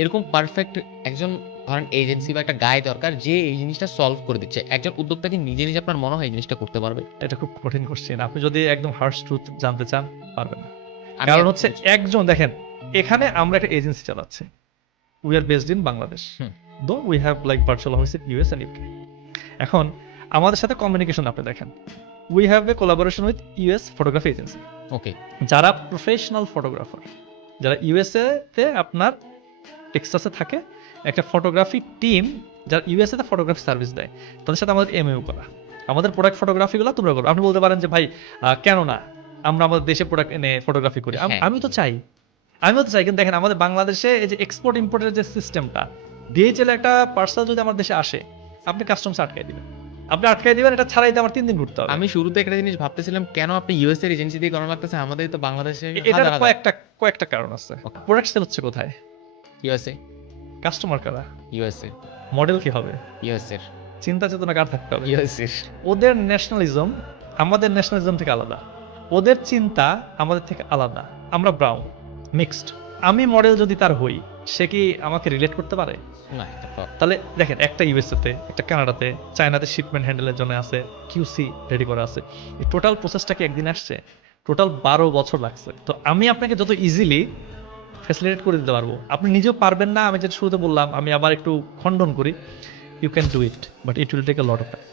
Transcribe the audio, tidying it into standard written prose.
এরকম পারফেক্ট একজন ধরেন এজেন্সি বা একটা গায় দরকার যে এই জিনিসটা সলভ করে দিচ্ছে। একজন উদ্যোক্তা কি নিজে, নিজে আপনার মনে হয় এই জিনিসটা করতে পারবে? এটা খুব কঠিন কোশ্চেন। আপনি যদি একদম হার্শ ট্রুথ জানতে চান, পারবেন না। আমি কারণ এখন হচ্ছে একজন দেখেন, এখানে আমরা একটা এজেন্সি চালাচ্ছি। We are based in Bangladesh. Hmm, though we have like virtual office in US and UK. এখন আমাদের সাথে কমিউনিকেশন আপনি দেখেন। We have a collaboration with US photography agency, okay. যারা প্রফেশনাল ফটোগ্রাফার, যারা ইউএসএ তে আপনার টেক্সাসে থাকে, একটা ফটোগ্রাফি টিম যারা ইউএসএ তে ফটোগ্রাফি সার্ভিস দেয়, তাদের সাথে আমাদের এমএও করা। আমাদের প্রোডাক্ট ফটোগ্রাফিগুলো তোমরা করো। আপনি বলতে পারেন যে ভাই কেন না আমরা আমাদের দেশে প্রোডাক্ট এনে ফটোগ্রাফি করি। হ্যাঁ। আমিও তো চাই, আমিও তো চাই, কিন্তু দেখেন আমাদের বাংলাদেশে এই যে এক্সপোর্ট ইম্পোর্টের যে সিস্টেমটা, ডিএইচএল একটা পার্সেল যদি আমার দেশে আসে, আপনি কাস্টমস আটকাই দিবেন, আপনি আটকাই দিবেন, এটা ছাড়াইতে আমার 3 দিন ঘুরতে হবে। আমি শুরুতে একটা জিনিস ভাবতেছিলাম কেন আপনি ইউএস এর এজেন্সি দিয়ে করানো লাগতেছে? আমাদের তো বাংলাদেশে এটার হাজার, হাজার কয়েকটা কারণ আছে। Okay. প্রোডাক্ট সেল হচ্ছে কোথায়? ইউএসএ, কাস্টমার কারা? ইউএসএ, মডেল কি হবে? ইউএসএ, চিন্তা চেতনা কার থাকতে হবে? ইউএসএ। ওদের ন্যাশনালিজম আমাদের ন্যাশনালিজম থেকে আলাদা, ওদের চিন্তা আমাদের থেকে আলাদা। আমরা ব্রাউন মিক্সড। আমি মডেল যদি তার হই, সে কি আমাকে রিলেট করতে পারে? না, এটা তো তাহলে দেখেন, একটা ইউএসএতে, একটা কানাডাতে, চায়নাতে শিপমেন্ট হ্যান্ডেলের জন্য আছে, কিউসি রেডি করা আছে। এই টোটাল প্রসেসটা কি একদিন আসছে? টোটাল 12 বছর লাগছে। তো আমি আপনাকে যত ইজিলি ফ্যাসিলিটেট করে দিতে পারবো, আপনি নিজেও পারবেন না। আমি যেটা শুরুতে বললাম, আমি আবার একটু খণ্ডন করি, you can do it, but it will take a lot of time.